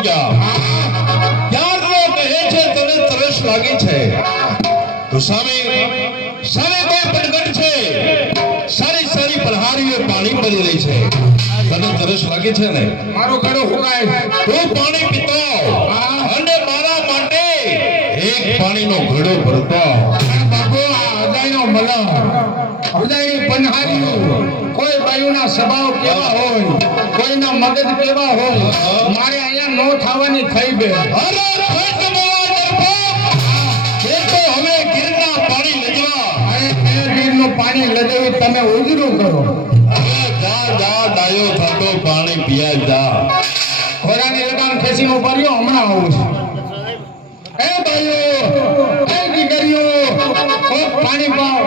પડી ગયા ત્યારનો કહે છે તને તરસ લાગી છે. તો સામે સામે કોઈ પ્રગટ છે. સારી સારી પ્રહારીઓ પાણી પડી રહી છે. તને તરસ લાગી છે ને? મારો ગળો હુકાય તું પાણી પીતો. અને મારા માટે એક પાણીનો ઘડો ભરતો. બાપુ આ હૃદયનો પનહારીઓ. કોઈ બાયુના સ્વભાવ કેવા હોય કોઈના મગજ કેવા હોય મારે નો થવાની થઈ બે. અરે પાણી લજવા પાણી લગાવી તમે ઉજરું કરો. જા જા ડાયો થતો પાણી પીયા જા. ઘોડાની લગામ ખેંચીને ઊભા હમણાં આવું છું. એ ભાઈઓ એ દીકરીઓ? કોક પાણી પાઓ.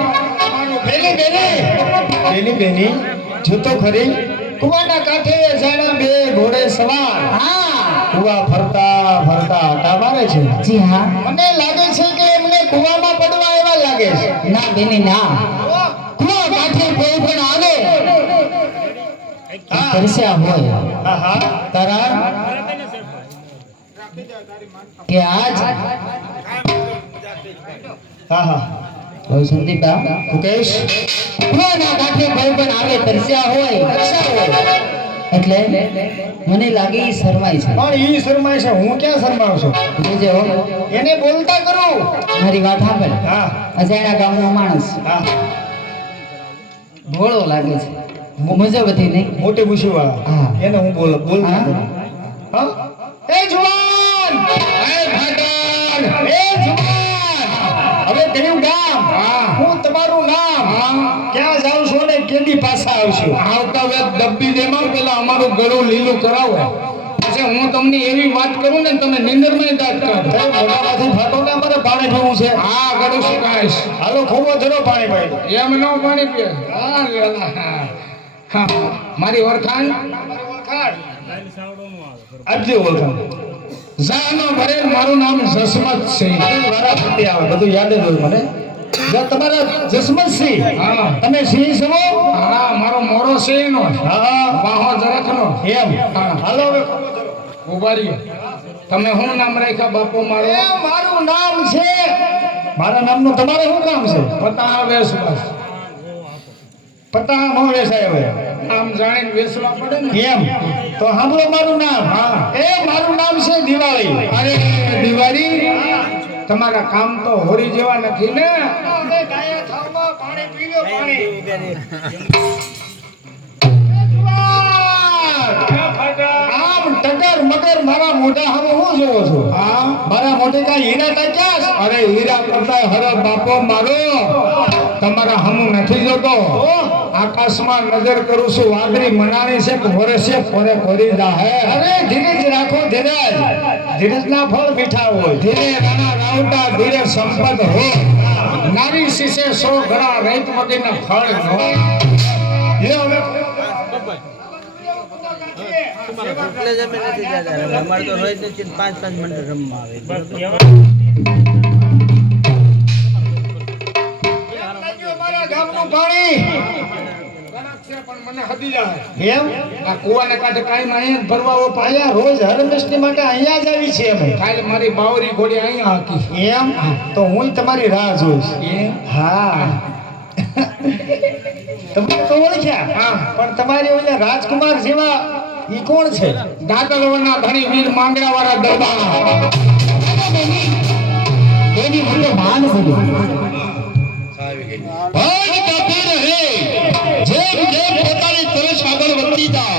બેની બેની. બેની બેની જો તો ખરી. કુવાના કાંઠે જાણા બે ઘોડે સવાર. હા કુવા ફરતા ફરતા આટા મારે છે. જી હા. મને લાગે છે કે એમને કુવામાં પડવા એવા લાગે છે. ના બેની ના. કુવા કાંઠે કોઈ પણ આવે. હા તરસ્યા હોય. તારા કે આજ? હા હા. હવે સંદીપા મુકેશ? કુવાના કાંઠે કોઈ પણ આવે તરસ્યા હોય. એટલે મને લાગે એ શરમાય છે. પણ એ શરમાય છે. હું ક્યાં શરમાવ છું? જોજે હો, એને બોલતા કરું. મારી વાત સાંભળ. હા. અજાણ્યા ગામનો માણસ. હા. ભોળો લાગે છે. મજબતી નહીં. મોટી મૂછી વાળા હા. એને હું બોલ બોલ હા? હા? એ જુવાન! એ ભાટણ એ જુવાન! હવે તેનું ગામ. હા. હું તમારું નામ. છો કેદી પાછા આવશો. આવતા વેત ડબ્બી દેમાં પેલા અમારું ગળું લીલું કરાવો. પછી હું તમને એવી વાત કરું ને તમે નિંદરમાં દાંત કાઢો. મોઢામાંથી ફાટો ને અમારે પાણી પીવું છે. હા ગળું સુકાઈશ. હાલો ખૂબ જરો પાણી પાઈ એમ નો પાણી પીએ. હા હા. મારી ઓળખાણ? આપજે ઓળખાણ. જાનો ભરે મારું નામ જસમત છે. મારા પ્રત્યે આવે બધું યાદ જ હોય મને. જો તમારા જસમતસિંહ હા. તમે સિંહ છો? હા મારો મોરો સિંહ હા. વાહો જરાકનો એમ. હા. હાલો હવે. ઊભા તમે શું નામ રાખ્યા બાપુ મારો? મારું નામ છે. મારા નામનું તમારે શું કામ છે? પતા વેસ બસ પતા નો વેસાય હવે. નામ જાણીને વેસવા પડે ને? એમ. તો સાંભળો મારું નામ. હા. એ મારું નામ છે દિવાળી. અરે દિવાળી? તમારા કામ તો હોરી જેવા નથી ને. પાણી પી લો પાણી આમ ટકર મગર મારા મોઢા હવે હું જોવો છું? હા. મારા મોઢે કાંઈ હીરા ટાક્યા અરે હીરા કરતા હરે બાપો મારો. તમારા હમું નથી જોતો. આકાશમાં નજર કરું છું વાદળી મનાણી છે કે વરસે ફરે ફરી જાહે. અરે ધીરજ રાખો ધીરજ. ધીરજ ના ફળ મીઠા હોય. ધીરે રાણા રાવતા ધીરે સંપદ હો. નારી શીશે સો ઘણા રૈત મગીના ફળ નો એ હવે. અમારે તો રોજ પાંચ પાંચ મિનિટ રમવા આવે ગામનું પાણી પણ મને હદી જાય. એમ આ કુવાને કાંઠે કાંઈ માં અહીંયા જ આવો પણ અહીંયા રોજ હરમેશની માટે અહીંયા જ આવી છે અમે કાલે મારી બાવરી ઘોડી અહીંયા એમ તો હું તમારી રાહ જોઈશ એમ હા તમે તો ઓળખ્યા હા પણ તમારી ઓલા રાજકુમાર જેવા ઈ કોણ છે દાદલવાના ધણી વીર માંગડા વાળા દરબાર એની મને ભાગ કાપી રહે. જેમ જેમ પોતાની તરસ આગળ વધતી જા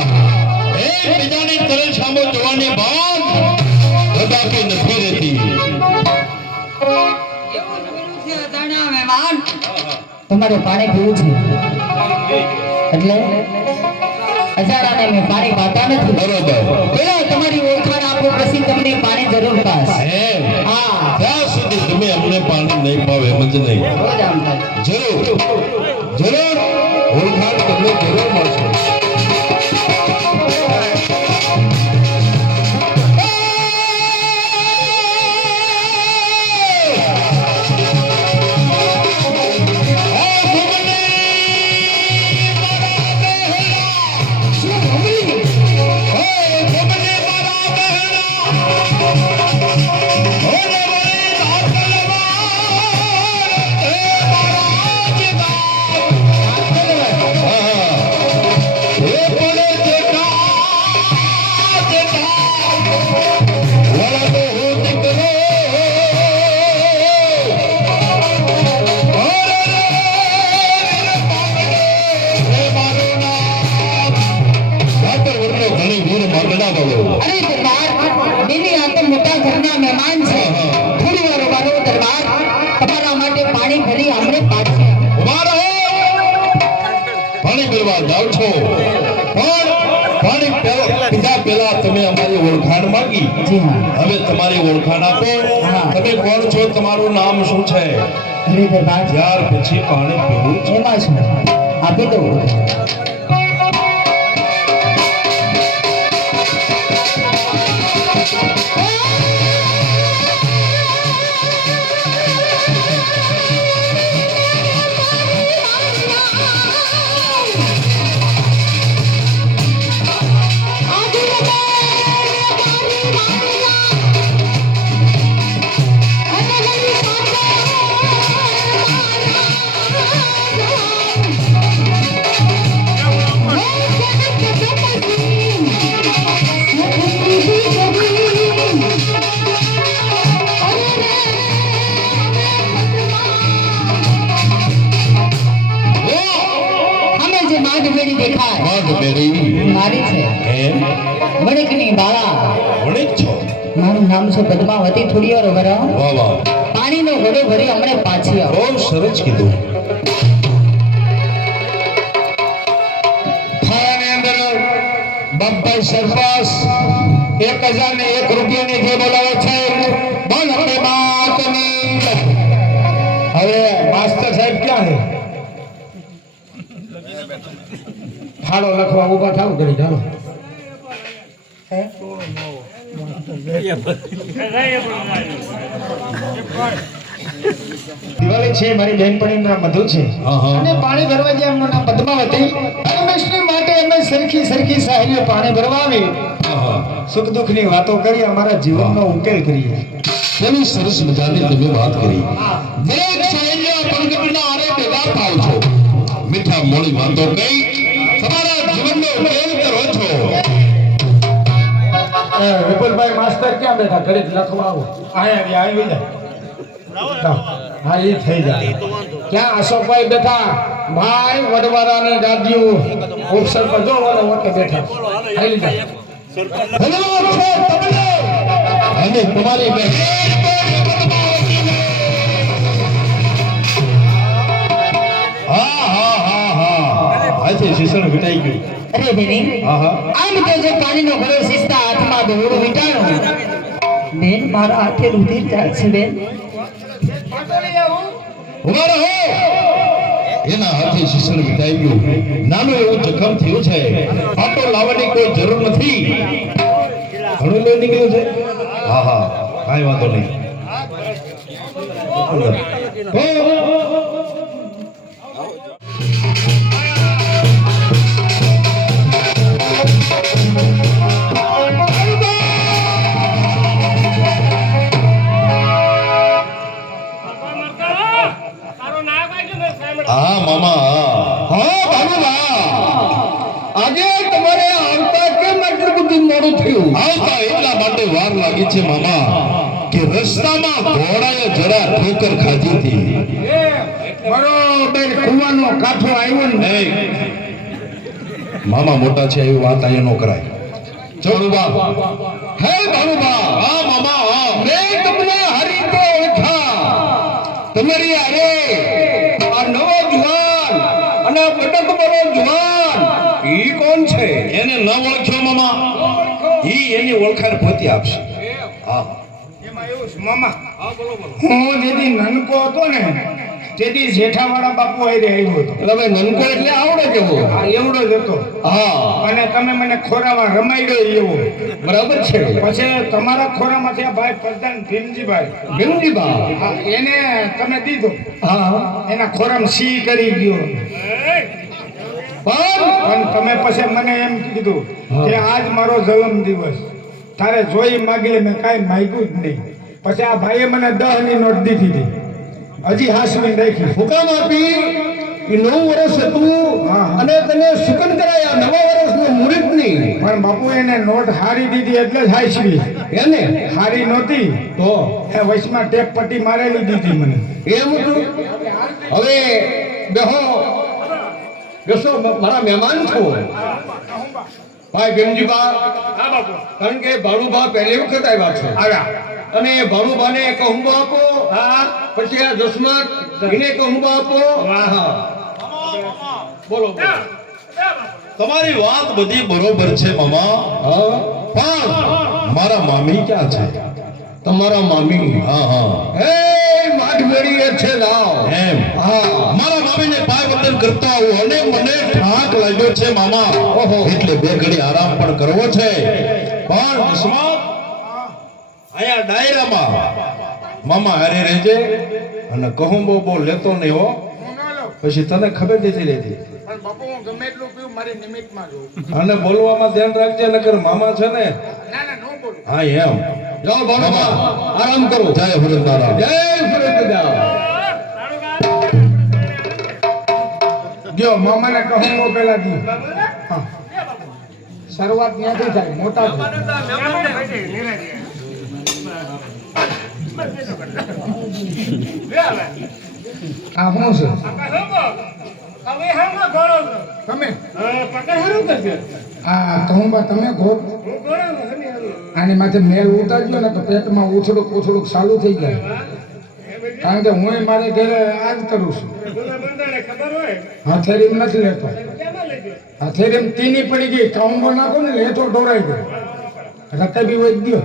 એક બીજાની તરસ સામો જોવાની ભાન કદાપી નથી રહેતી. તમારે પાણી પીવું છે? એટલે હજારાને મેં પાણી પાતા નથી. બરોબર. પેલા તમારી ઓળખાણ આપો પછી તમને પાણી જરૂર પાસ હા. જ્યાં સુધી નહીં ભાવે એમ જ નહીં જરૂર. જરૂર. ઓળખાણ તમને જરૂર મળશે. જી હા. હવે તમારી ઓળખાણ આપો. તમે કોણ છો? તમારું નામ શું છે? ત્યાર પછી પાણી પીવું છે. આપી દઉં વણિકની બાળા? વણિક છો. મારું નામ છે પદ્માવતી થોડી વાર વરો વાહ વાહ. પાણીનો ઘડો ભરી હમણે પાછી આવો. બહુ સરસ કીધું. બાપભાઈ સરપાસ એક હજાર ને એક રૂપિયાની જે બોલાવે છે બોલ આપણે હવે માસ્ટર સાહેબ ક્યાં હે ફાળો લખવા ઊભા થાવ કરી ચાલો દિવાળી છે મારી બહેનપણીનું નામ મધુ છે. હા હા અને પાણી ભરવા ગયા એમનું નામ પદ્માવતી રમેશની માટે અમે સરખી સરખી સાહેબીઓ પાણી ભરવા આવી. હા, હા. સુખ વાતો કરી અમારા જીવનનો ઉકેલ કરીએ. કેવી સરસ મજાની તમે વાત કરી. દરેક સહેલીઓ પંકજના આરે ભેગા થાવ છો. મીઠા મોળી વાતો કહી વિપુલભાઈ માસ્ટર ક્યાં બેઠા? ઘરે લખવા આવો. અહીંયા આવી આવી જાય હા એ થઈ જાય. ક્યાં અશોકભાઈ બેઠા? ભાઈ વડવારાની દાદીઓ. ઓપ્શન પર જો વાળો વખતે બેઠા. આવી જાય ધન્યવાદ છે તમને અને તમારી હા આજે શિક્ષણ વિટાઈ ગયું અરે બેની હા હા. આમ તો જો પાણીનો ઘડો શિસ્તા હાથમાં દોડું વિટાણું બેન, મારા હાથે રુધિર જાય છે, બેન. ઊભા રહો. એના હાથે વિટાઈ ગયું નાનું એવું જખમ થયું છે. પાટો લાવવાની કોઈ જરૂર નથી. નીકળ્યું છે? હા હા. હા મામા હા. ભાનુભા આજે તમારે આવતા કેમ આટલું બધું મોડું થયું? આવતા એટલા માટે વાર લાગી છે મામા કે રસ્તામાં ઘોડાએ જરા ઠોકર ખાધી હતી. બરોબર કુવાનો કાઠો આવ્યો ને. મામા મોટા છે એવી વાત અહીંયા નો કરાય. ચડુબા હે ભાનુ બા હા મામા હા. મેં તમને હરી તો ઓળખા. તમારી અરે આ નવો જુવાન અને આ બટક બરો જુવાન ઈ કોણ છે એને ન ઓળખ્યો મામા ઈ એની ઓળખાણ પોતે આપશે. હા. એમાં એવું છે મામા. હું જેથી નનકો હતો ને તેથી જેઠાવાળા બાપુ આઈ આવ્યો હતો. તમે નનકો એટલે આવડે કેવો એવડો જ હતો. હા. અને તમે મને ખોરામાં રમાડ્યો એવો. બરાબર છે. પછી તમારા ખોરામાંથી આ ભાઈ પ્રધાન ભીમજીભાઈ. ભીમજીબા એને તમે દીધો. હા. એના ખોરામ સી કરી ગયો. પણ તમે પછી મને એમ કીધું કે આજ મારો જન્મ દિવસ. તારે જોઈ માગી મેં કાંઈ માગ્યું જ નહીં. પછી આ ભાઈએ મને દહની નોટ દીધી હતી. હજી હાસવી નાખી હુકામ આપી? એ નવ વર્ષ હતું. અને તને સુકન કરાયા. નવા વર્ષનું મુહૂર્ત નહીં. પણ બાપુ એને નોટ હારી દીધી એટલે જ હાસવી. એને? હારી નહોતી. તો? એ વચમાં ટેપ પટ્ટી મારેલી દીધી મને. એમ હતું? હવે બેહો. બેસો મારા મહેમાન છો. ભાઈ ભીમજીબા કારણ કે ભાણુભા પહેલી વખત આવ્યા છે. આવ્યા અને ભાણુભાને કહુંબો આપો હા પછી આ દસમા એને કહુંબો આપો. હા હા બોલો. તમારી વાત બધી બરોબર છે મામા. હા. પણ મારા મામી ક્યાં છે? તમારા મામી હા. હા એ માધવેડીએ છે લાવ. એમ. હા. મારા મામીને પાય વંદન કરતા આવું અને મને ઠાક લાગ્યો છે મામા. ઓહો. એટલે બે ઘડી આરામ પણ કરવો છે. પણ કિસ્મત ડાયરામાં. મામા હારે રહેજે અને કહું બહુ બહુ લેતો નહીં હો. હું પછી તને ખબર નથી રહેતી. હું અને બોલવામાં ધ્યાન રાખજે નકર મામા છે ને. ના ના ન બોલું. હા એમ. જાઓ મામા, આરામ કરો. જય હરિદારા જય સુરેન્દ્રદા જો મામાને કહું, હું પેલા દી શરૂઆત ત્યાંથી થાય, મોટા આ શું છે? તમે? કહુંબા તમે ઘોટ આની માથે મેલ ઉતારજો ને તો પેટમાં ઉછળુક ઉછળુક ચાલુ થઈ જાય. કારણ કે હું મારે ઘરે આ જ કરું છું. હથેરી નથી લેતો. હથેરી તીની પડી ગઈ કાઉમ્બો નાખો ને લેતો ડોરાઈ ગયો. રકાબી વહી ગયો.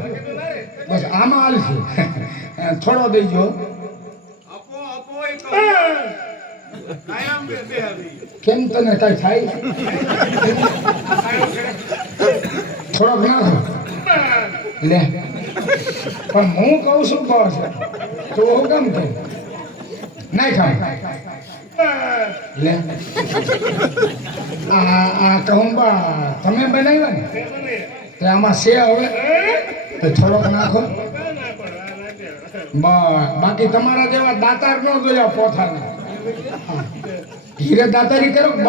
બસ આમાં હાલશે થોડો દઈ દેજો. કેમ તને કઈ થાય? થોડોક નાખો. લે. પણ હું કહું છું બસ. તો હું કેમ કે નહીં ખાવ. લે. આ આ કહું બા, તમે બનાવ્યા ને? તે આમાં છે હવે. તો થોડોક નાખો. બાકી તમારા જેવા દાતાર ન જોયા પોથાને હીરે દાતારી કરો જ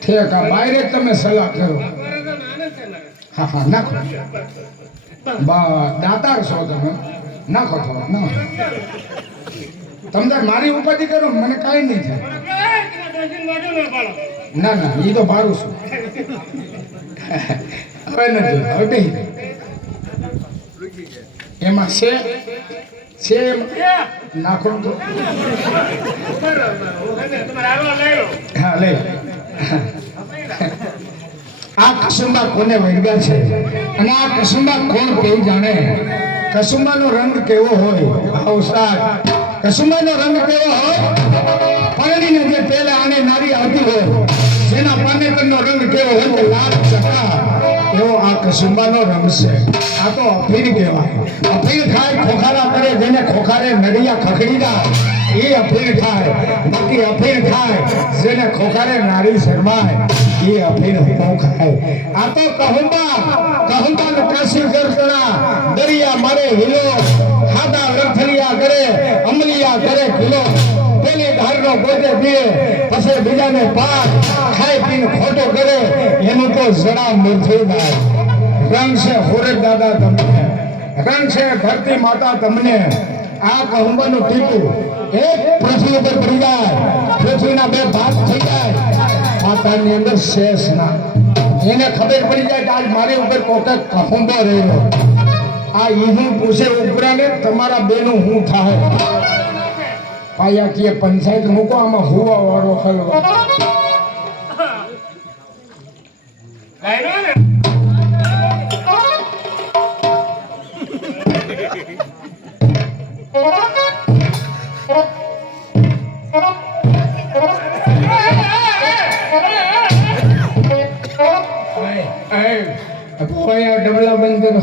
ઠીક આ બહાર જ તમે સલાહ કરો. હા હા નાખો. દાતાર છો તમે. નાખો થોડો નાખો. તમે મારી ઉપાધિ કરો મને કાંઈ નહીં થાય. ના ના એ તો ભારું છું. હવે નથી હવે એમાં છે એમ નાખો તો હા લે આ કસુંબા કોને વળગ્યા છે? અને આ કસુંબા કોણ કેવું જાણે? કસુંબાનો રંગ કેવો હોય? આ ઉસ્તાદ કસુંબાનો રંગ કેવો હોય? પરણીને જે પહેલા આને નારી આવતી હોય જેના પાનેતરનો રંગ કેવો હોય લાલ ચકા એવો આ કસુંબાનો રંગ છે. આ તો અફીર કહેવાય. ખોખારા જેને ખોખારે નડિયા ખખડી એ અફીણ થાય, બાકી અફીણ થાય. જેને ખોખારે નારી શરમાય, એ અફીણ હું ખાય. આ તો કહુંબા કહુંબા નો કાશી કરતણા દરિયા મારે હિલો હાદા રથલિયા કરે, અમલિયા કરે ખુલો. પેલી ધારનો પોતે દે પછી બીજાને પાક, ખાઈ પીને ખોટો કરે. એનું તો જરા મરથું થાય. રંગ છે હોરે દાદા તમને. રંગ છે ધરતી માતા તમને. આ કહુંબાનું ટીપું એક પૃથ્વી ઉપર પડી જાય. પૃથ્વીના બે ભાગ થઈ જાય. માતાની અંદર શેષ ના. એને ખબર પડી જાય કે આજ મારી ઉપર કોટક કહુંબો રહ્યો આ ઈહું પૂછે ઉપરાને તમારા બેનું હું થાય? પાયા કીએ પંચાયત મૂકો, આમાં હુવા વાળો ખલવા ડબલા બંધ કરો.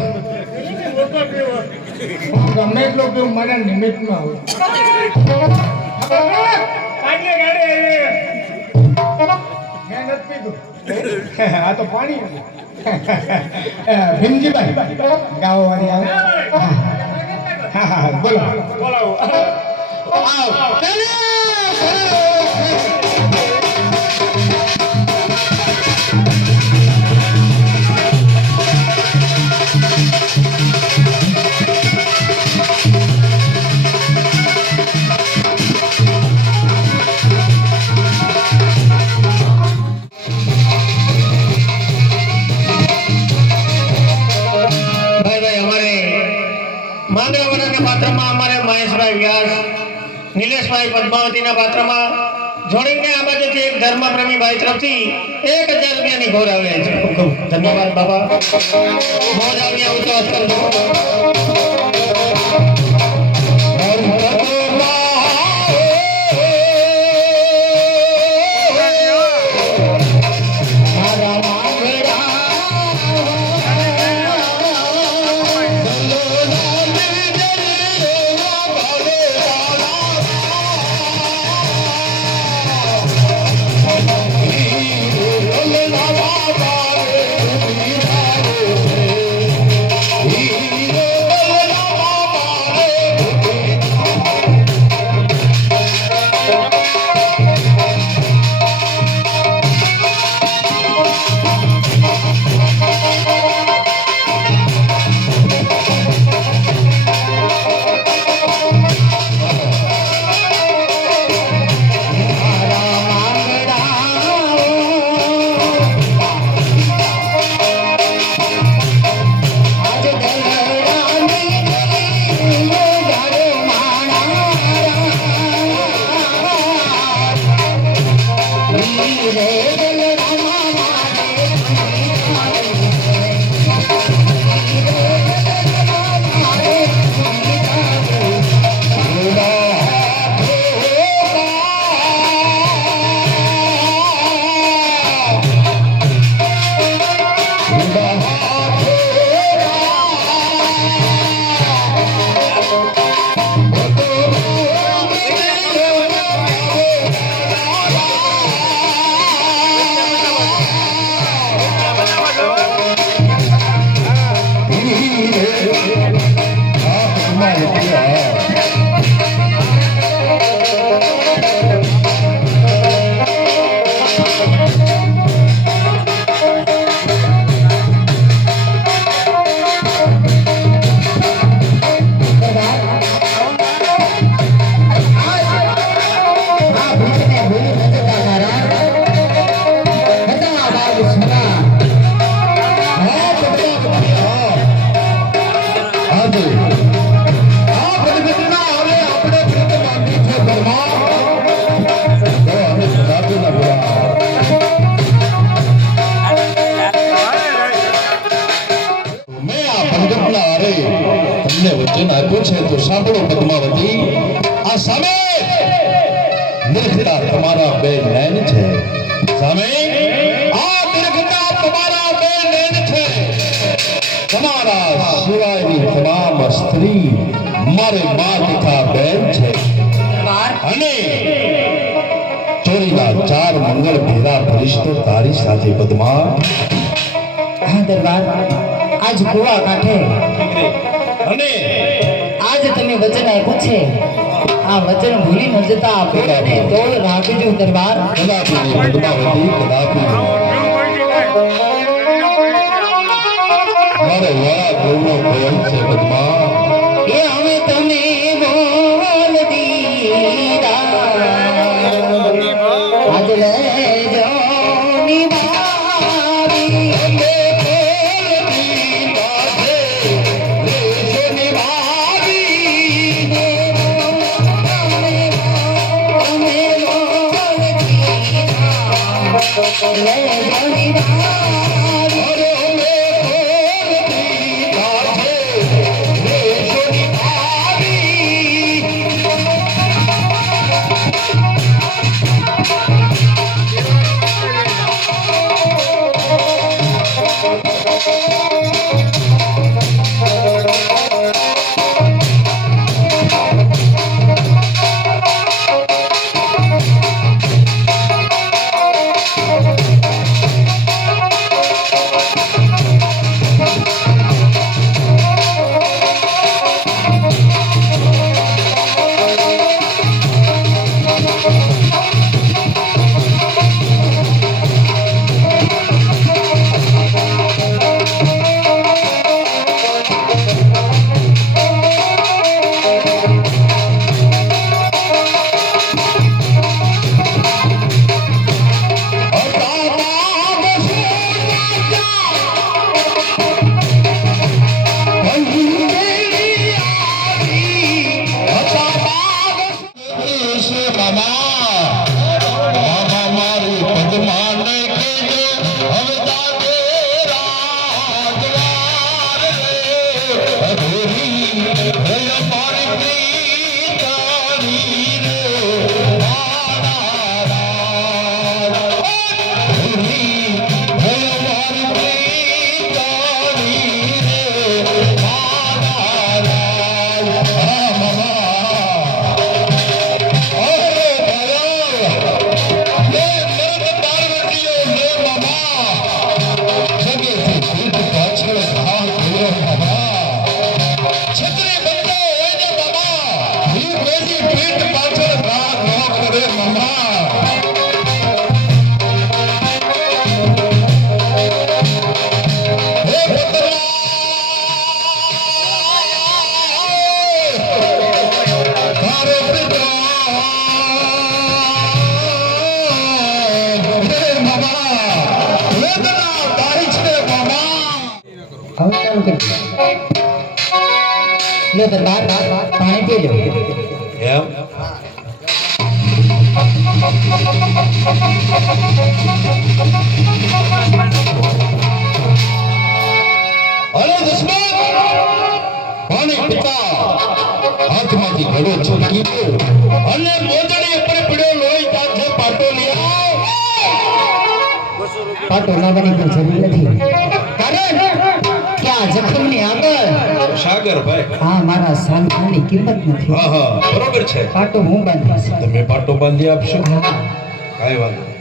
ગમે એટલો પીવું મારા નિમિત્તમાં હોય. મેં નથી પીધું. આ તો પાણી ભીમજીભાઈ વાળી આવે. હા હા બોલો. આવ. પદ્માવતીના પાત્રમાં જોડીને આ બાજુથી એક ધર્મપ્રેમી ભાઈ તરફથી એક હજાર રૂપિયાની ઘોર આવે છે. ધન્યવાદ બાબા મોજ આવી, આવું તો સ્ત્રી મારે મા તથા બેન છે. અને ચોરીના ચાર મંગળ ભેરા ભરીશ તો તારી સાથે પદ્મા. હા દરબાર. આજ કુવા કાંઠે. અને આજ તમે વચન આપ્યું છે. આ વચન ભૂલી ન જતા આપણે તો રાખજો દરબાર. કદાપી પદ્માવતી કદાપી. મારે વાળા ગૌનો ભય છે પદ્મા. ઘડો છૂટકી ગયો અને મોદડી ઉપર પડ્યો લોહી તાજે પાટો આવ. પાટો લાવવાની પણ જરૂર નથી. કારણ કે આ જખમની આગળ સાગર ભાઈ. હા મારા સાંભળની કિંમત નથી. હા હા બરોબર છે. પાટો હું બાંધીશ. તમે પાટો બાંધી આપશો? હા. કાંઈ વાંધો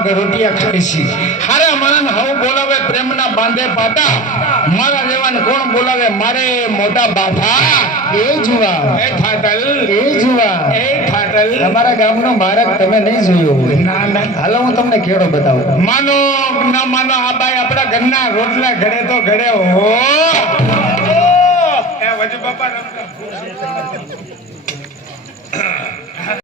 ગારામાં ગરોટિયા ખાઈશી હારા માણસ હવે બોલાવે પ્રેમના બાંધે પાટા મારા જેવાને કોણ બોલાવે? મારે મોટા બાથા એ જુવા એ ઠાટલ એ જુવા એ ઠાટલ તમારા ગામનો મારક તમે નહીં જોયો હોય. ના ના. હાલો હું તમને કેડો બતાવું. માનો ના માનો આ બાઈ આપણા ઘરના રોટલા ઘડે તો ઘડે હો.